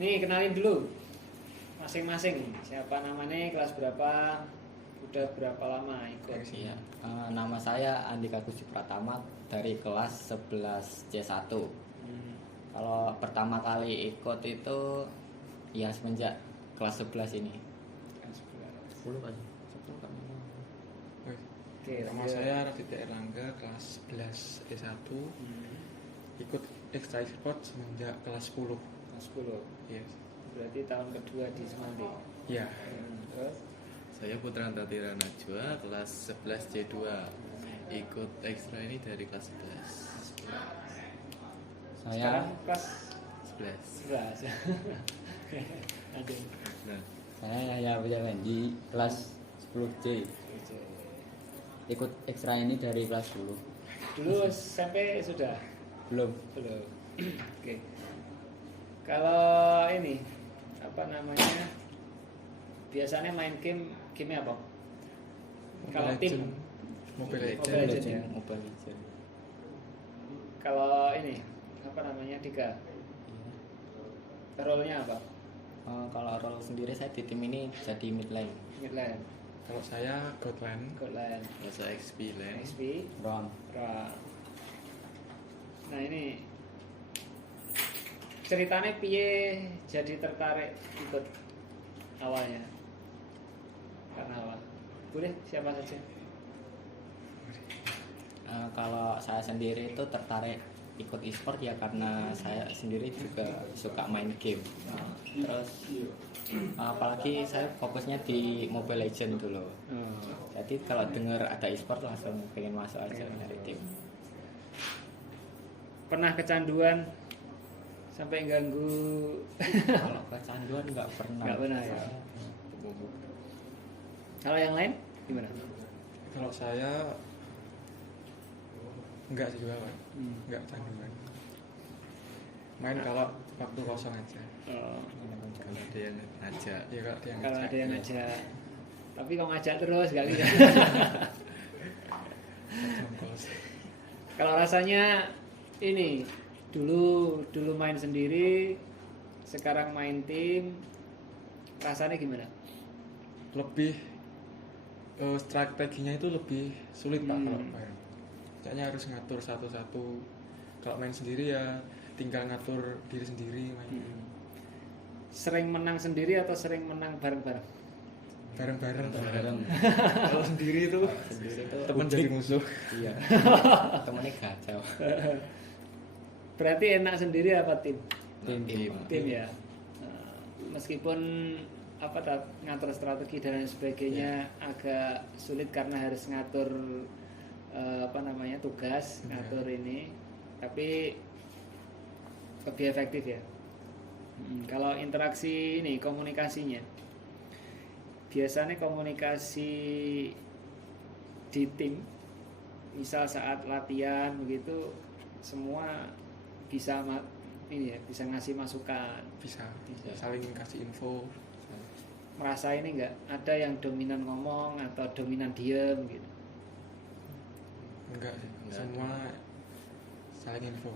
Nih kenalin dulu masing-masing. Siapa namanya, kelas berapa, udah berapa lama ikut? Iya, nama saya Andika Gusti Pratama dari kelas 11 C1. Kalau pertama kali ikut itu ya semenjak kelas 11 ini. Kelas 10 kan? 10 kan. Oke, Nama saya Raditya Erlangga, kelas 11 S1. Ikut extra sport semenjak kelas 10. kelas 10. Yes. Berarti tahun kedua di Semandi. Iya. Terus Saya Putra Tatira Najwa, kelas 11 C2. Ikut ekstra ini dari kelas 11. sekarang Saya kelas 11. 11. Ada. Nah, saya Yahya Wendy kelas 10C. Ikut ekstra ini dari kelas 10. Dulu SMP sudah? Belum. Belum. Oke. Kalau ini apa namanya? Biasanya main game apa? Kalau tim, Mobile Mobile Legends. Legends ya? Mobile Legends. kalau ini apa namanya, Dika? Role-nya apa? Kalau role sendiri saya di tim ini jadi mid lane. Mid lane, Kalau saya Godland. god lane, masa XP lane. XP, Ron. Ra. Nah ini ceritanya piye jadi tertarik ikut awalnya? Karena apa? Boleh siapa saja? Kalau saya sendiri itu tertarik ikut e-sport ya karena saya sendiri juga suka main game. Terus apalagi saya fokusnya di Mobile Legends dulu. Jadi kalau dengar ada e-sport langsung pengen masuk aja dari tim. Pernah kecanduan sampai ganggu? Kalau kecanduan nggak pernah. Nggak pernah ya. Kalau yang lain gimana? Kalau saya enggak sih juga, Pak. Enggak canduan. Main kalau waktu kosong aja. Oh, Kalau ada yang ngajak. Ya kalau ada yang kalau ngajak. ada yang ngajak, tapi kau ngajak terus kali ya. Jempol sih. Kalau rasanya ini dulu main sendiri, sekarang main tim, rasanya gimana? Lebih strateginya itu lebih sulit Pak kalau main. Soalnya harus ngatur satu-satu. Kalau main sendiri ya tinggal ngatur diri sendiri main. Sering menang sendiri atau sering menang bareng-bareng? Bareng-bareng. Bareng. Kalau sendiri itu Sendiri itu teman jadi musuh. iya. Temennya kacau. Berarti enak sendiri apa tim? Tim. Tim ya. Meskipun ngatur strategi dan lain sebagainya agak sulit karena harus ngatur tugas, ngatur ini, tapi lebih efektif ya. Kalau interaksi ini komunikasinya, biasanya komunikasi di tim, misal saat latihan begitu, semua bisa bisa ngasih masukan. Bisa saling kasih info. Merasa ini enggak ada yang dominan ngomong atau dominan diem gitu? Enggak sih. Enggak. Semua saling info.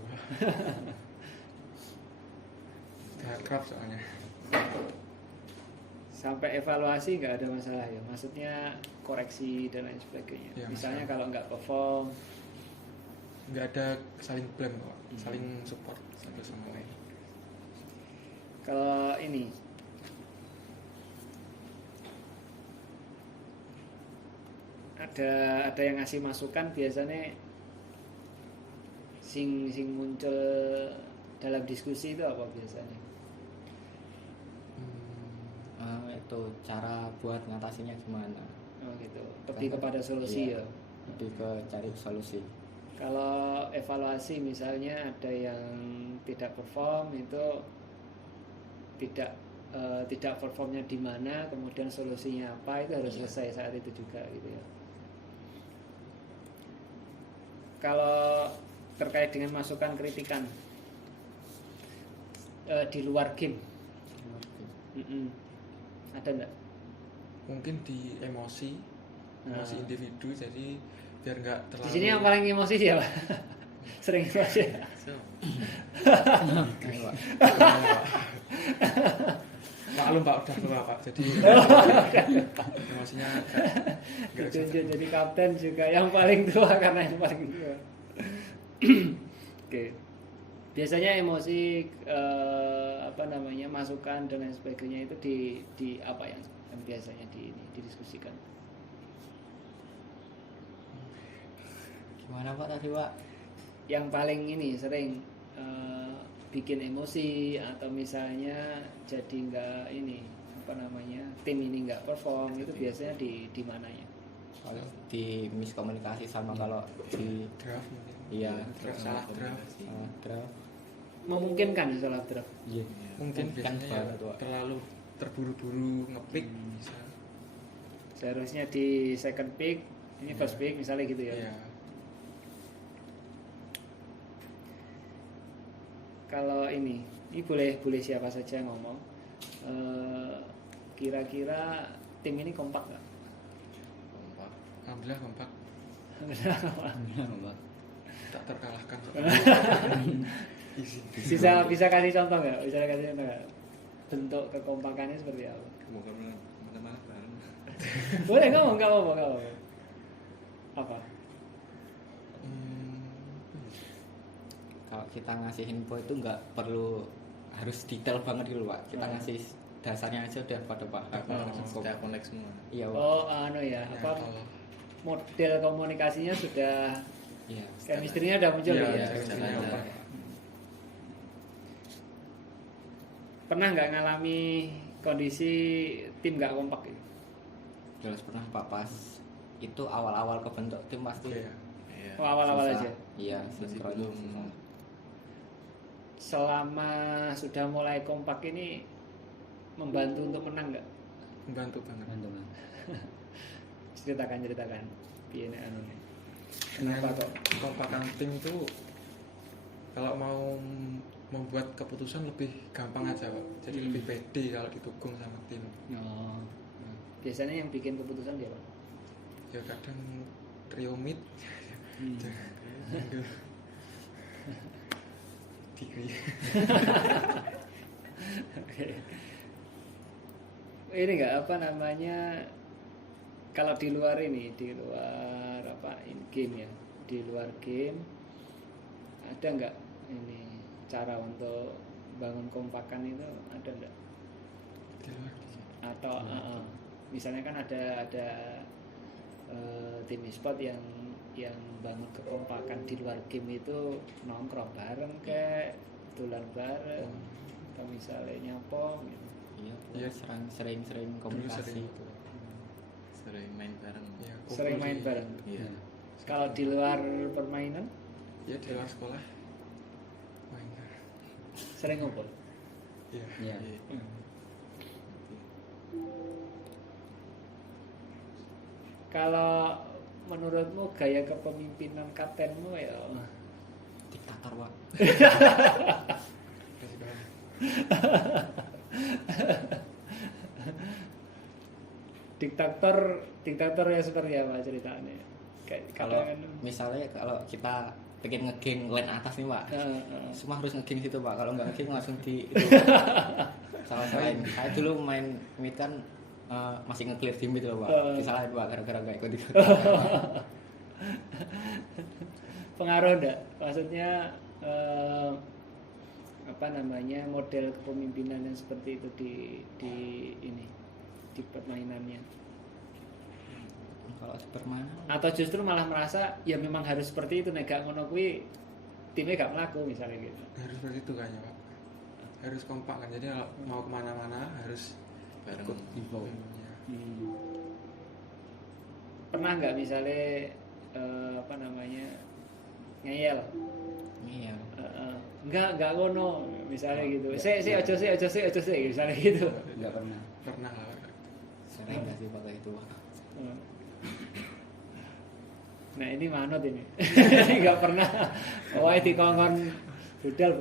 Udah akrab soalnya. Sampai evaluasi nggak ada masalah ya, maksudnya koreksi dan lain sebagainya. Ya, Misalnya masalah. kalau nggak perform, Enggak ada saling blame kok. Saling support satu sama lain. kalau ini ada yang ngasih masukan, biasanya sing muncul dalam diskusi itu apa biasanya? Itu cara buat ngatasinya gimana? Oh gitu, lebih kepada solusi Iya. ya. Lebih ke cari solusi. Kalau evaluasi misalnya ada yang tidak perform, itu tidak performnya di mana, kemudian solusinya apa, itu harus selesai saat itu juga gitu ya. Kalau terkait dengan masukan kritikan di luar game, ada enggak? Mungkin di emosi individu, jadi biar nggak terlalu. Di sini yang paling emosi siapa? Sering emosi. So, Ayo, Pak. Maklum Pak udah tua Pak, jadi emosinya nggak bisa. Ditunjuk jadi kapten juga yang paling tua karena yang paling tua. Oke. Biasanya emosi masukan dan lain sebagainya itu di apa yang biasanya didiskusikan. Gimana Pak tadi Pak? Yang paling ini sering bikin emosi atau misalnya jadi nggak tim ini nggak perform itu biasanya di mananya? Kalau di miskomunikasi sama kalau di Draft mungkin. iya Salah draft. draft. Memungkinkan salah draft. Iya. Mungkin Kan biasanya ya, banget, Pak. terlalu terburu-buru ngepick bisa. Seharusnya di second pick, ini first pick misalnya gitu ya. Iya. Kalau ini boleh siapa saja ngomong. Kira-kira tim ini kompak nggak? Kompak. Alhamdulillah kompak, tak terkalahkan. Easy. Bisa kasih contoh nggak? Bisa kasih contoh nggak? Bentuk kekompakannya seperti apa? Bukan mana bareng. Boleh ngomong, nggak apa-apa. Apa? Kalau kita ngasih info itu nggak perlu harus detail banget gitu Pak. Kita ngasih dasarnya aja udah pada paham. Sudah connect semua. Iya Pak. Oh, model komunikasinya sudah, Iya. chemistry-nya udah muncul Iya, ya. chemistry-nya Iya. kompak. Pernah nggak ngalami kondisi tim nggak kompak gitu? Jelas pernah Pak pas itu awal-awal kebentuk tim pasti Iya. Iya. Oh, awal-awal susah. aja. Iya, Masih sinkron belum. susah. Selama sudah mulai kompak ini membantu untuk menang nggak? Membantu banget. Ceritakan. Piye nek anu nih? Kenapa kok? Kompakan tim itu kalau mau membuat keputusan lebih gampang aja Pak. Jadi lebih pede kalau didukung sama tim. Oh. Biasanya yang bikin keputusan siapa? Ya kadang trio mid Dikri. Ini nggak kalau di luar in game ya, di luar game ada nggak ini cara untuk bangun kompakan itu ada nggak? Atau misalnya kan ada tim e-sport yang bangun kekompakan di luar game itu nongkrong bareng kayak tular bareng atau misalnya nyapong gitu. Iya, Iya. sering komunikasi. Sering main bareng. Ya, Sering kumpul main di- bareng. Iya. Kalau di luar permainan Ya di luar sekolah main bareng. sering ngumpul. Iya. Iya. Iya. Kalau menurutmu gaya kepemimpinan kaptenmu ya Diktator Pak. Kasih bareng. diktator ya seperti apa ceritanya? Kalau Kadang misalnya kalau kita pengen ngegeng line atas nih Pak, semua harus ngegeng situ Pak. Kalau nggak ngegeng langsung di itu. Salah-salahin. Saya dulu main mid kan masih nge-clear di mid loh Pak. Disalahin Pak gara-gara nggak ikut itu. pengaruh enggak? Maksudnya model kepemimpinan yang seperti itu di permainannya, Kalau di permainan atau justru malah merasa ya memang harus seperti itu, nek gak ngono kuwi timnya gak melaku misalnya gitu. Harus seperti itu kayaknya Pak. Harus kompak kan. Jadi kalau mau kemana-mana harus Bareng. ikut info. Ya. Pernah nggak misalnya ngeyel? Iya. Enggak ngono misalnya gitu. Ojo sih misalnya gitu. Nggak pernah. Pernah lah. Sering nggak sih pakai itu Pak. Nah ini manut ini. Nggak pernah. Pokoknya dikongkon budal.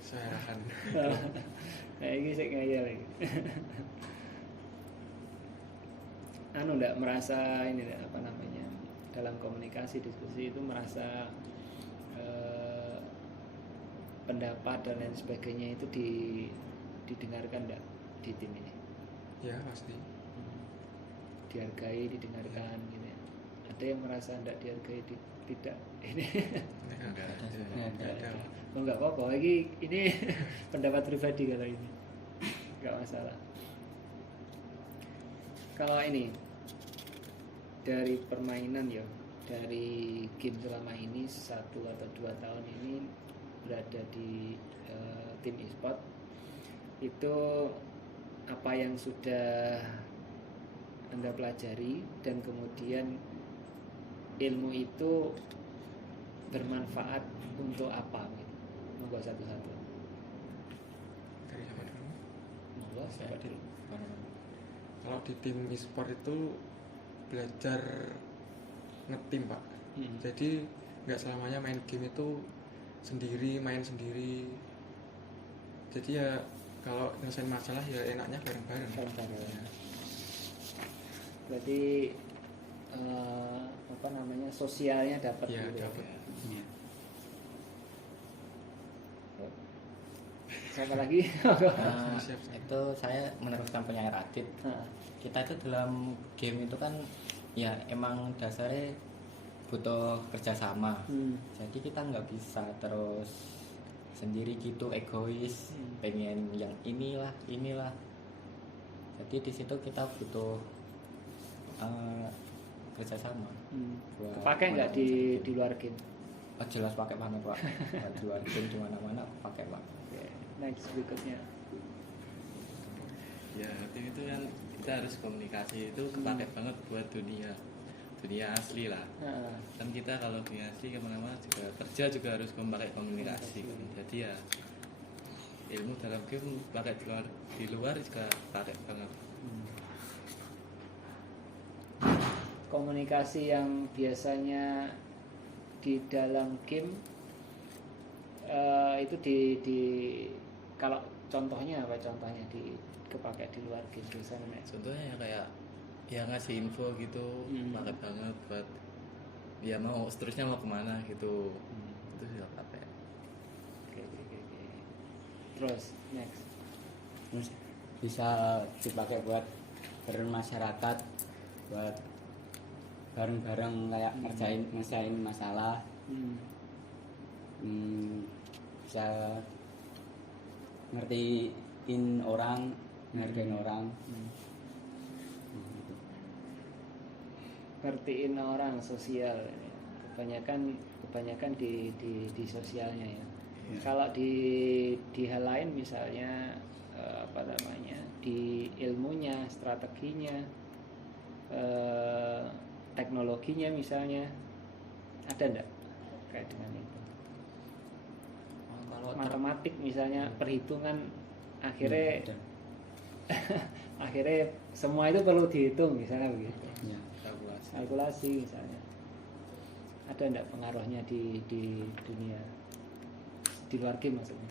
Saya arahan. Nah ini sih ngeyel iki. Enggak merasa ini dalam komunikasi diskusi itu merasa pendapat dan lain sebagainya itu didengarkan enggak di tim ini? Ya pasti. Dihargai, didengarkan gitu ya. Ada yang merasa enggak dihargai, tidak ini. Enggak ada. Nggak ada. Oh enggak apa-apa, ini pendapat pribadi kalau ini. Enggak masalah. Kalau ini dari permainan ya, dari game selama ini 1 atau 2 tahun ini berada di tim e-sport, itu apa yang sudah Anda pelajari dan kemudian ilmu itu bermanfaat untuk apa gitu. Monggo satu-satu. Dari siapa dulu? Monggo siapa dulu? Kalau di tim e-sport itu belajar ngetim Pak. Jadi nggak selamanya main game itu sendiri, main sendiri. Jadi ya kalau nyelesain masalah ya enaknya bareng-bareng. Ya. Berarti apa namanya, sosialnya dapat Ya, gitu. dapat. Siapa lagi? Siap. Itu saya meneruskan penyair Radit. Nah, Kita itu dalam game itu kan ya emang dasarnya butuh kerjasama. Jadi kita nggak bisa terus sendiri gitu, egois, pengen yang inilah. Jadi di situ kita butuh kerjasama. Buat Kepake nggak di luar game? Oh, jelas pakai banget Pak. Di luar game di mana-mana pakai Pak. Oke, next berikutnya. Ya tim itu kan kita harus komunikasi, itu kepake banget buat dunia asli lah. Nah, Kan kita kalau dunia asli kemana-mana juga kerja juga harus memakai komunikasi kan. Jadi ya ilmu dalam game pakai di luar juga pakai banget. komunikasi yang biasanya di dalam game itu di kalau contohnya apa contohnya kepake di luar game biasanya? Contohnya ya kayak ya ngasih info gitu, pakai banget buat dia mau seterusnya mau kemana gitu. Itu juga pakai. Oke. Terus next. Terus bisa dipakai buat bermasyarakat, buat bareng-bareng kayak ngerjain masalah. Bisa ngertiin orang, ngerjain orang. Ngertiin orang sosial ini. kebanyakan di sosialnya ya. Kalau di hal lain misalnya apa namanya, di ilmunya, strateginya, teknologinya misalnya, ada enggak kayak dengan itu? Kalau Matematik misalnya, perhitungan, akhirnya akhirnya semua itu perlu dihitung misalnya begitu. Ya. Kalkulasi misalnya, ada enggak pengaruhnya di dunia di luar game maksudnya?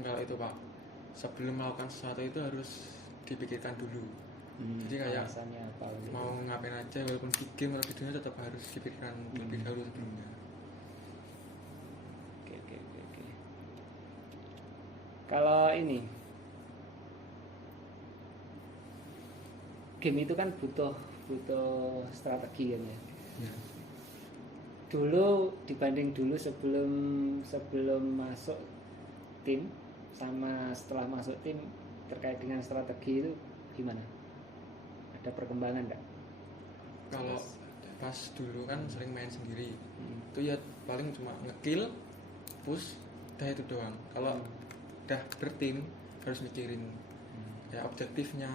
Kalau itu Pak, sebelum melakukan sesuatu itu harus dipikirkan dulu. Jadi kayak alasannya apa gitu. mau ngapain aja walaupun di game atau di dunia tetap harus dipikirkan terlebih dahulu sebelumnya. Oke. Kalau ini game itu kan butuh strategi kan ya. Dulu dibanding dulu sebelum masuk tim sama setelah masuk tim terkait dengan strategi itu gimana? Ada perkembangan enggak? Kalau pas dulu kan sering main sendiri, itu ya paling cuma ngekill, push, udah itu doang. Kalau udah bertim harus mikirin ya objektifnya,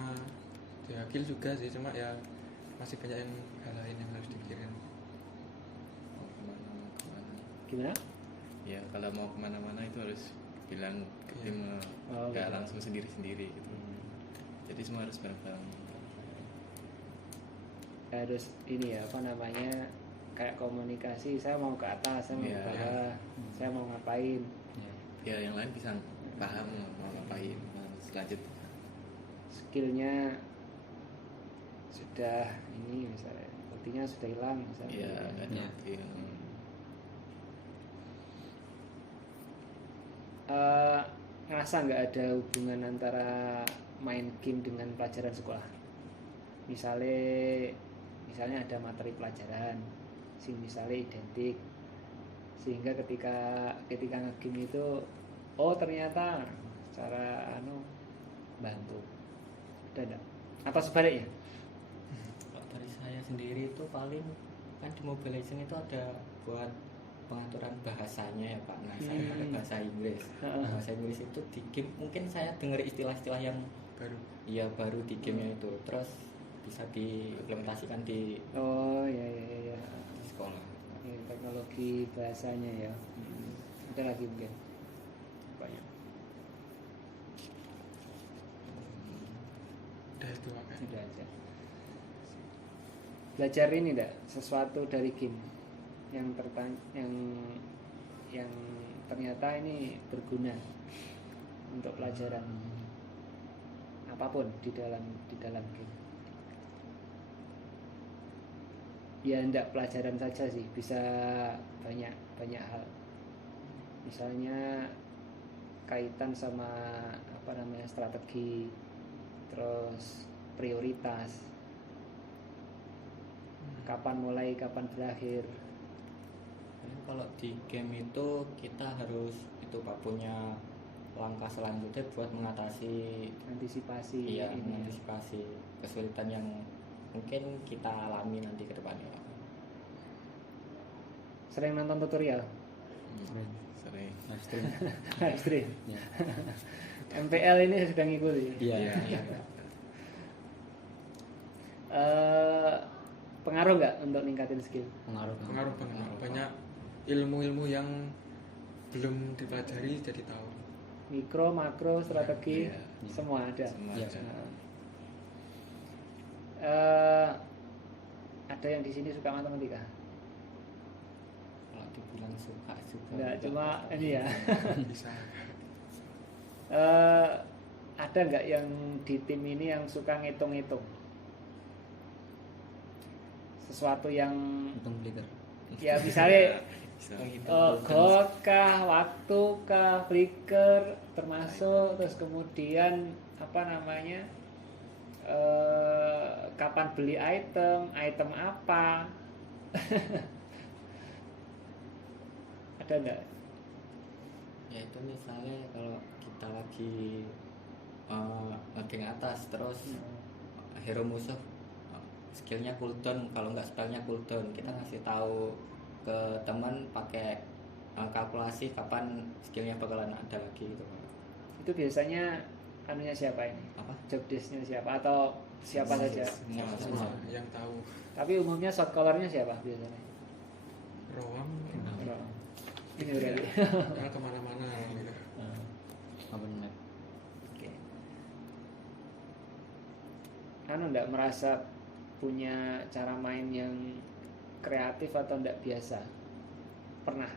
ya kill juga sih, cuma ya masih banyak hal lain yang harus dipikirin. Mau kemana. Gimana? Ya kalau mau kemana-mana itu harus bilang ke tim, Oh, nggak gitu. langsung sendiri-sendiri gitu. Jadi semua harus bareng-bareng. Harus ini ya apa namanya, kayak komunikasi, saya mau ke atas, saya mau ke Iya, bawah, saya mau ngapain. Biar yang lain bisa paham mau ngapain selanjutnya. Skillnya sudah ini misalnya, buktinya sudah hilang misalnya. Iya, ada Ya. tim. merasa nggak ada hubungan antara main game dengan pelajaran sekolah. Misalnya ada materi pelajaran, misalnya identik, sehingga ketika nge-game itu, oh ternyata cara bantu. Ada enggak? Apa sebaliknya? Kalau dari saya sendiri itu paling kan di Mobile Legends itu ada buat pengaturan bahasanya ya Pak. Nah saya pakai bahasa Inggris. Bahasa Inggris itu di game mungkin saya dengar istilah-istilah yang baru di gamenya itu, terus bisa diimplementasikan di Iya. di sekolah. Ya, teknologi bahasanya ya. Ada lagi mungkin. Banyak. Udah itu Pak. Sudah aja. Belajar ini enggak sesuatu dari game yang ternyata ini berguna untuk pelajaran apapun di dalam game. Ya enggak pelajaran saja sih, bisa banyak hal. Misalnya kaitan sama strategi, terus prioritas, kapan mulai, kapan berakhir. Kalau di game itu kita harus itu Pak punya langkah selanjutnya buat mengatasi Antisipasi ini ya. mengantisipasi kesulitan yang mungkin kita alami nanti ke depannya Pak. Sering nonton tutorial Sering. live stream. Ya. MPL ini sedang ngikuti. Iya. Pengaruh nggak untuk ningkatin skill? Pengaruh Pengaruh banget. Banyak ilmu-ilmu yang belum dipelajari jadi tahu. Mikro, makro, strategi, Iya. semua ada. Semua Iya. ada. Ada yang di sini suka matematika? Kalau dibilang suka juga Enggak, cuma ini ya. Bisa. Ada nggak yang di tim ini yang suka ngitung-ngitung? Sesuatu yang hitung liter. ya misalnya Bisa. gold kah, waktu kah, flicker termasuk, terus kemudian kapan beli item apa? Ada nggak? ya itu misalnya kalau kita lagi ngegeng atas terus hero musuh skillnya cooldown, kalau nggak spellnya cooldown, kita ngasih tahu ke teman pakai kalkulasi kapan skillnya bakalan ada lagi gitu. Itu biasanya anunya siapa ini? Apa? Job desk-nya siapa atau siapa saja? Semua. Yang tahu. Tapi umumnya shot color-nya siapa biasanya? Roam Ini berarti. ya kemana-mana gitu. Open map. Oke. Enggak merasa punya cara main yang kreatif atau enggak biasa? Pernah?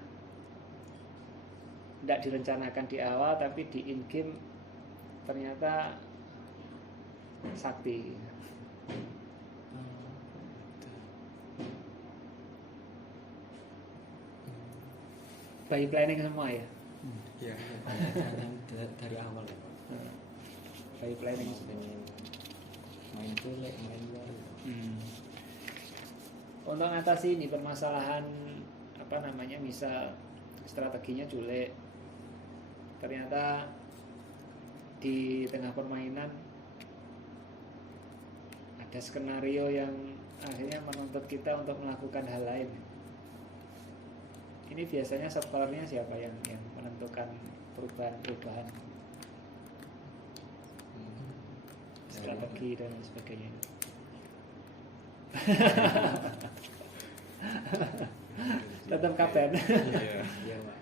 Enggak direncanakan di awal tapi di in game ternyata sakti. By planning semua ya? Iya. Dari awal ya Pak. By planning semua. Pengen main jelek, main luar. Untuk mengatasi ini permasalahan misal strateginya jelek, ternyata di tengah permainan ada skenario yang akhirnya menuntut kita untuk melakukan hal lain. Ini biasanya subcolornya siapa yang menentukan perubahan strategi dan sebagainya. Tetap kapten. Iya. Iya Pak.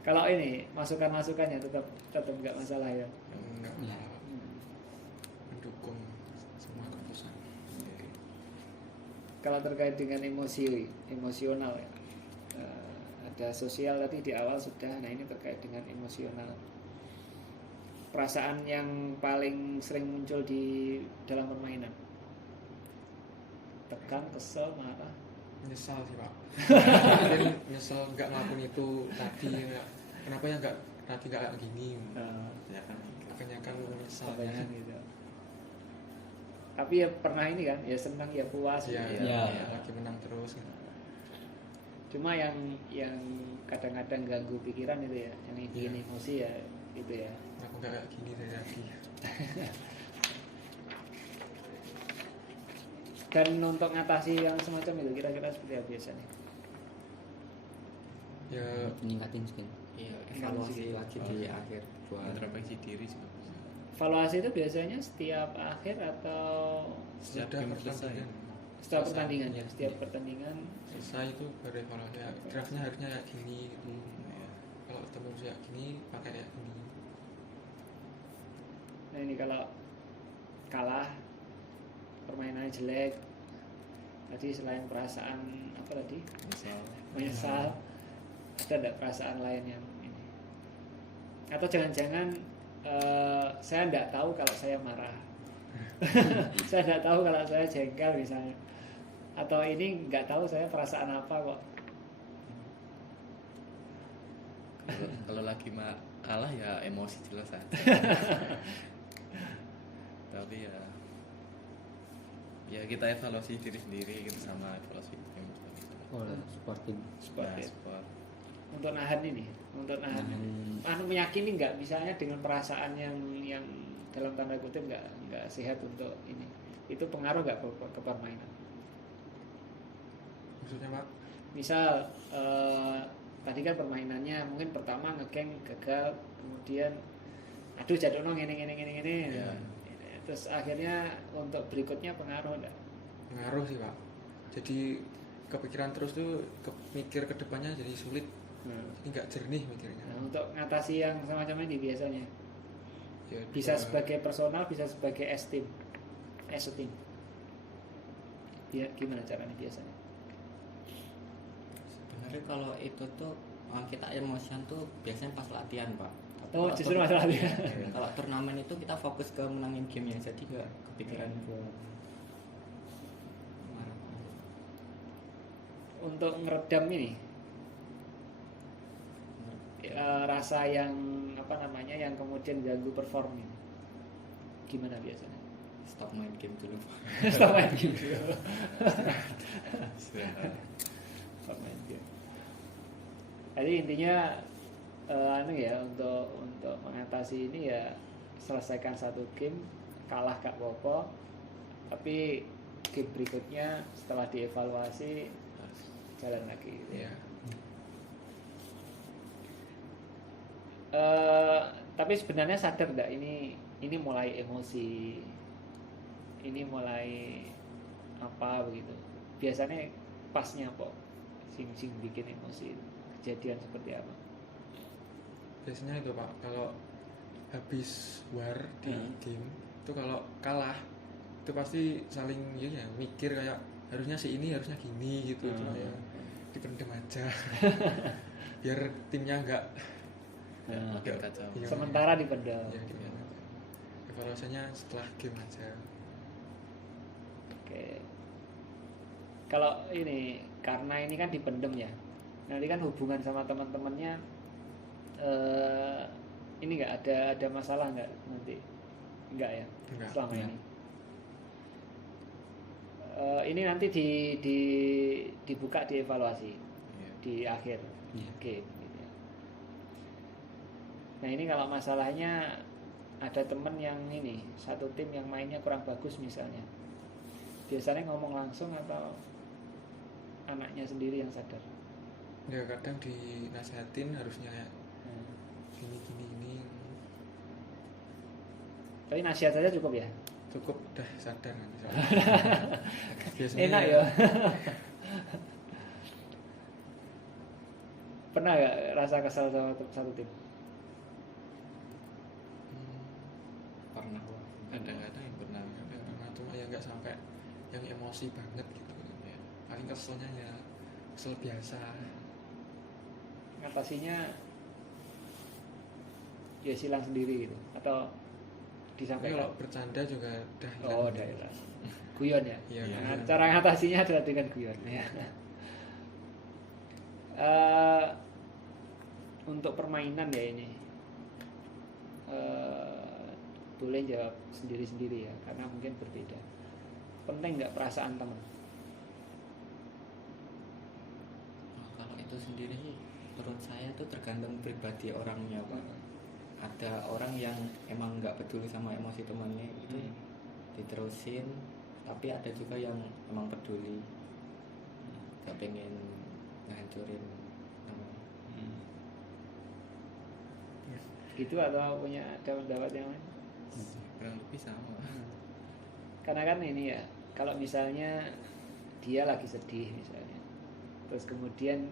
Kalau ini masukannya tetap nggak masalah ya. Enggak Iya. mendukung semua keputusan. Kalau terkait dengan emosional ya, ada sosial tadi di awal sudah. Nah ini terkait dengan emosional. Perasaan yang paling sering muncul di dalam permainan. Tegang, kesel, marah. Nyesal sih Pak. Mungkin nyesel nggak ngelakuin itu tadi. Kenapa ya nggak nanti nggak kayak gini, ya kan kebanyakan menyesal kebanyakan gitu. Tapi ya pernah ini kan, ya senang ya puas ya, gitu. Ya. lagi menang terus gitu. Cuma yang kadang-kadang ganggu pikiran itu ya, yang bikin Iya. emosi ya itu ya. Aku nggak kayak gini dari tadi. Dan untuk ngatasi yang semacam itu kira-kira seperti apa biasanya? Ya Meningkatin skill. Iya, evaluasi lagi di akhir buat introspeksi diri juga bisa. Evaluasi itu biasanya setiap akhir atau Setiap sudah game selesai. pertandingan setiap Selesai. pertandingan ya? Setiap pertandingan selesai itu baru evaluasi ya, draftnya harusnya kayak gini gitu. Ya. Kalau ketemu kayak gini pakai kayak gini. nah ini kalau kalah permainannya jelek tadi selain perasaan apa tadi Misal menyesal ada enggak perasaan lain yang ini atau jangan-jangan saya enggak tahu kalau saya marah saya enggak tahu kalau saya jengkel misalnya atau ini enggak tahu saya perasaan apa kok kalau lagi kalah ya emosi jelas aja. Tapi ya kita evaluasi diri sendiri gitu sama evaluasi tim. Oh, support tim. Support Ya, ya. support. untuk nahan ini untuk nahan Nahan. meyakini nggak misalnya dengan perasaan yang dalam tanda kutip nggak sehat untuk ini itu pengaruh nggak ke permainan Maksudnya Pak? misal tadi kan permainannya mungkin pertama ngegeng gagal kemudian aduh jatuh nong ini Ya. terus akhirnya untuk berikutnya pengaruh nggak Ngaruh sih Pak. Jadi kepikiran terus tuh mikir ke depannya jadi sulit. Jadi nggak jernih mikirnya. nah, untuk ngatasi yang semacam ini biasanya Ya, bisa dua- sebagai personal bisa sebagai as team ya gimana caranya biasanya sebenarnya kalau itu tuh kita emosian tuh biasanya pas latihan pak. Tapi oh kalau justru masalah dia kalau turnamen itu kita fokus ke menangin gamenya jadi nggak kepikiran ke marah. untuk ngeredam ini rasa yang apa namanya yang kemudian ganggu perform ini gimana biasanya Stop main game dulu pak. stop main game Istirahat. stop main game jadi intinya anu ya untuk mengatasi ini ya selesaikan satu game kalah gak apa-apa tapi game berikutnya setelah dievaluasi jalan lagi gitu ya. ya. Tapi sebenarnya sadar nggak ini mulai emosi, ini mulai apa begitu. Biasanya pasnya kok sing bikin emosi kejadian seperti apa? Biasanya itu Pak, kalau habis war di game itu kalau kalah itu pasti saling ya mikir kayak harusnya si ini harusnya gini gitu cuma ya dipendem aja biar timnya enggak Makin kacau. Iya. Sementara dipendam. ya dipendem aja. Evaluasinya setelah game aja. Oke. Kalau ini karena ini kan dipendem ya. Nanti kan hubungan sama teman-temannya ini nggak ada masalah nggak nanti? Nggak ya? Enggak. Selama Enggak. ini. Ini nanti dibuka dievaluasi Iya. di akhir Iya. game. Gitu ya. Nah ini kalau masalahnya ada temen yang ini satu tim yang mainnya kurang bagus misalnya, biasanya ngomong langsung atau anaknya sendiri yang sadar? Ya kadang dinasehatin harusnya kayak gini ini Tapi nasihat saja cukup ya? cukup udah sadar nanti biasanya Enak ya. Pernah gak rasa kesal sama satu tim? Pernah. Kadang-kadang yang pernah ya, pernah cuma ya nggak sampai yang emosi banget gitu ya. Paling keselnya ya kesel biasa. Ngatasinya ya silang sendiri gitu atau Tapi disampaikan? kalau bercanda juga udah hilang. Oh, udah hilang. Guyon ya? Iya, Iya. Nah, guyon. cara ngatasinya adalah dengan guyon ya. Untuk permainan ya ini boleh jawab sendiri-sendiri ya, karena mungkin berbeda. Penting nggak perasaan teman? Kalau itu sendiri menurut saya itu tergantung pribadi orangnya Pak. Ada orang yang emang nggak peduli sama emosi temannya itu diterusin, tapi ada juga yang emang peduli, nggak pengen ngancurin namanya. Gitu atau punya ada pendapat yang lain? kurang lebih sama. Karena kan ini ya, kalau misalnya dia lagi sedih misalnya, terus kemudian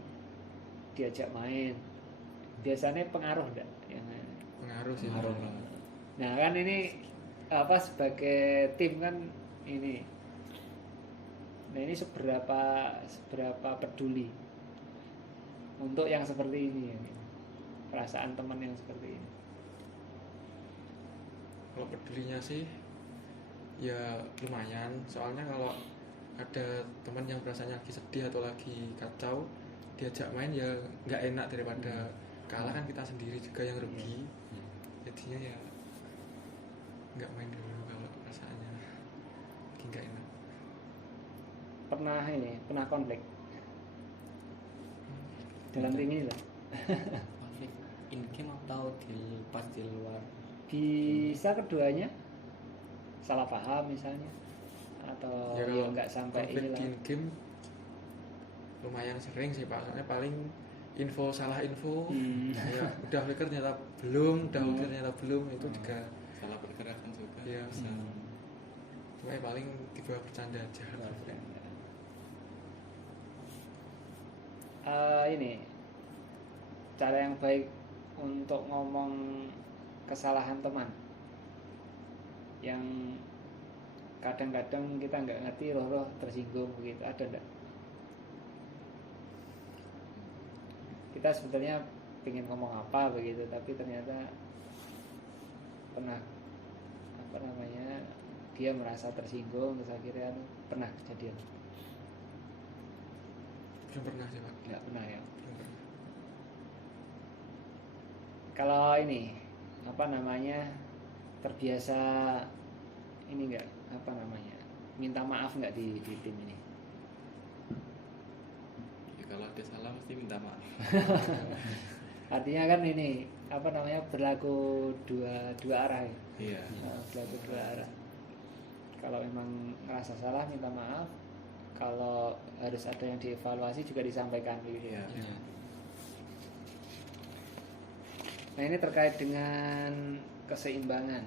diajak main, biasanya pengaruh enggak? Pengaruh sih. Pengaruh. Nah kan ini apa sebagai tim kan ini, nah ini seberapa peduli untuk yang seperti ini ya, perasaan teman yang seperti ini. Kalau pedulinya sih ya lumayan, soalnya kalau ada teman yang perasaannya lagi sedih atau lagi kacau diajak main ya nggak enak, daripada kalah kan kita sendiri juga yang rugi. Jadinya ya nggak main dulu kalau perasaannya lagi nggak enak. Pernah konflik dalam tim ini lah. Konflik in game atau pas di luar? Bisa keduanya, salah paham misalnya, atau Ya ya kalau nggak sampai konflik inilah. di game lumayan sering sih Pak, soalnya paling salah info ya udah flicker ternyata belum, flicker ternyata belum, itu juga Salah pergerakan juga ya bisa. cuma ya paling dibawa bercanda aja. Ini cara yang baik untuk ngomong kesalahan teman yang kadang-kadang kita nggak ngerti, roh tersinggung begitu, ada enggak? Kita sebetulnya pengen ngomong apa begitu, tapi ternyata pernah dia merasa tersinggung, terus akhirnya pernah kejadian? Belum pernah sih Pak. Nggak pernah ya. Belum pernah. Kalau ini terbiasa ini enggak minta maaf nggak di tim ini? Ya, kalau ada salah mesti minta maaf. Artinya kan ini berlaku dua arah ya. Iya. Berlaku dua arah. Kalau memang ngerasa salah minta maaf, kalau harus ada yang dievaluasi juga disampaikan gitu. Iya. Nah ini terkait dengan keseimbangan.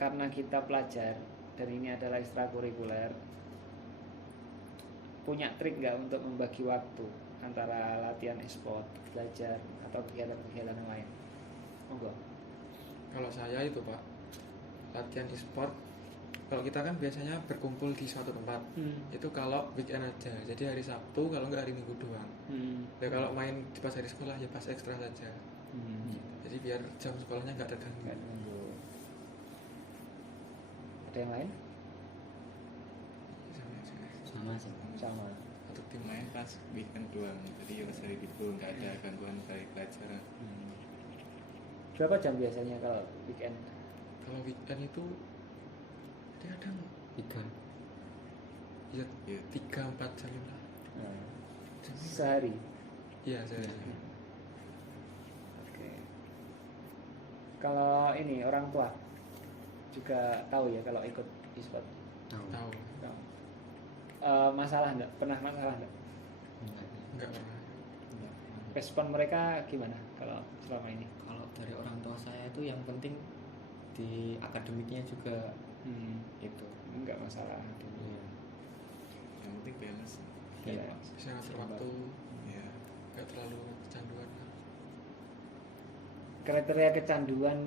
Karena kita pelajar dan ini adalah ekstrakurikuler, punya trik nggak untuk membagi waktu antara latihan e-sport, belajar atau kegiatan-kegiatan yang lain? Monggo. Kalau saya itu Pak, latihan e-sport, kalau kita kan biasanya berkumpul di suatu tempat, itu kalau weekend aja, jadi hari Sabtu, kalau nggak hari Minggu doang. Ya kalau main di pas hari sekolah ya pas ekstra saja, jadi biar jam sekolahnya nggak terganggu. Ada yang lain? Sama sih. Sama. Untuk tim Main pas weekend doang, jadi pas hari libur nggak ada gangguan dari pelajaran. Berapa jam biasanya kalau weekend? kalau weekend itu kadang 3. ya Iya. 3-4 jam lah. Sehari. Iya saya. Oke. Kalau ini orang tua juga tahu ya kalau ikut e-sport? Tahu. Tahu. Tahu. Masalah enggak? Pernah masalah enggak? Enggak pernah. Respon mereka gimana kalau selama ini? Kalau dari orang tua saya itu yang penting di akademiknya juga itu. Enggak masalah. Iya. Yang penting balance. Iya. Bisa ngatur waktu, Ya. nggak terlalu kecanduan. Kriteria kecanduan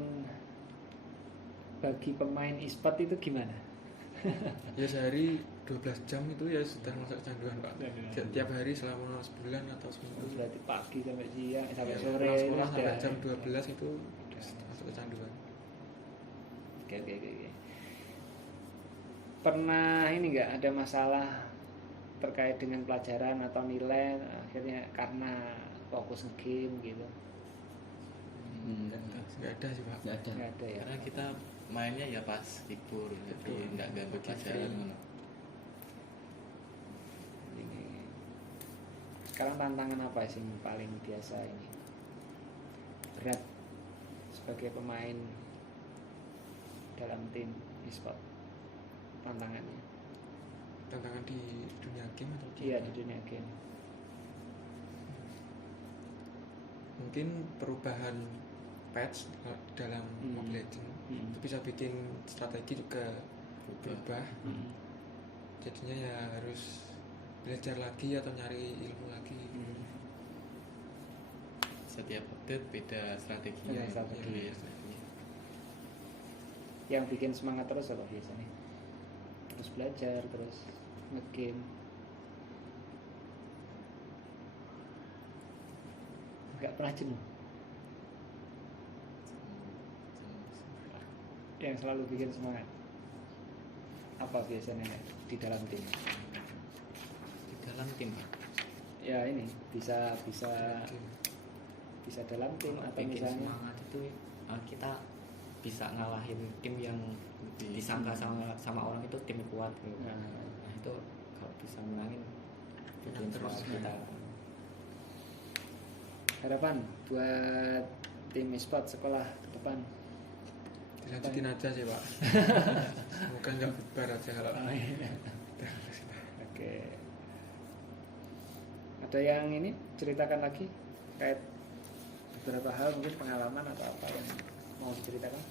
bagi pemain e-sport itu gimana? Ya sehari 12 jam itu ya sudah masuk kecanduan Pak. Tiap hari selama sebulan atau seminggu. Berarti pagi sampai siang sampai Ya, sore pulang sekolah itu sampai sudah- jam 12 itu masuk kecanduan. Oke. Pernah ini enggak ada masalah terkait dengan pelajaran atau nilai akhirnya karena fokus game gitu? nggak ada sih pak. Nggak ada. nggak ada ya. Karena kita mainnya ya pas libur, jadi nggak ganggu Pas jalan. free. ngono. Ini sekarang tantangan apa sih yang paling biasa ini berat sebagai pemain dalam tim e-sport, tantangannya? Tantangan di dunia game atau Iya, di dunia game. mungkin perubahan patch dalam Mobile Legends itu bisa bikin strategi juga berubah. Jadinya ya harus belajar lagi atau nyari ilmu lagi. Setiap update beda strateginya. Beda strategi. Iya, strategi. Yang bikin semangat terus apa biasanya? Terus belajar, terus nge-game. Nggak pernah jenuh. Yang selalu bikin semangat apa biasanya di dalam tim? Di dalam tim Ya ini bisa dalam tim atau bikin misalnya semangat itu kita bisa ngalahin tim yang disangka sama orang itu tim kuat gitu. Nah, Nah, itu kalau bisa menangin bikin terus, semangat kita. harapan buat tim e-sport sekolah ke depan. Dilanjutin aja sih pak. Semoga nggak bubar aja kalau. Oke. Ada yang ini ceritakan lagi kayak beberapa hal mungkin pengalaman atau apa yang mau diceritakan?